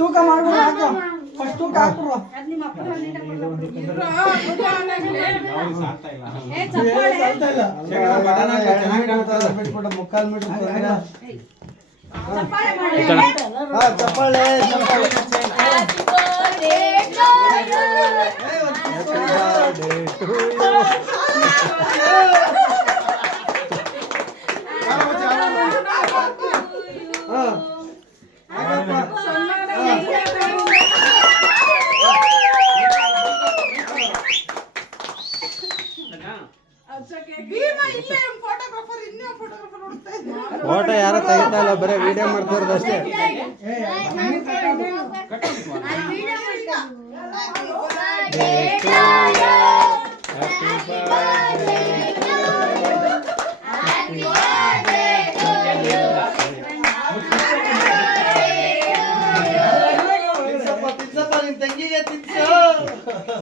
ತೂಕ ಮಾಡ್ಬಿಡು ಫಸ್ಟ್ ತೂಕ ಹಾಕ್ಬಿಡು ಮುಕ್ಕಾಲ್ ಮೀಟರ್ ಚಪ್ಪಾಳೆ ಫೋಟೋ ಯಾರು ತೆಗಿತಾ ಇಲ್ಲ, ಬರೀ ವಿಡಿಯೋ ಮಾಡ್ತಿರೋದು ಅಷ್ಟೇ. ತಿನ್ಸಪ್ಪ ನಿನ್ ತಂಗಿಗೆ ತಿನ್ಸು.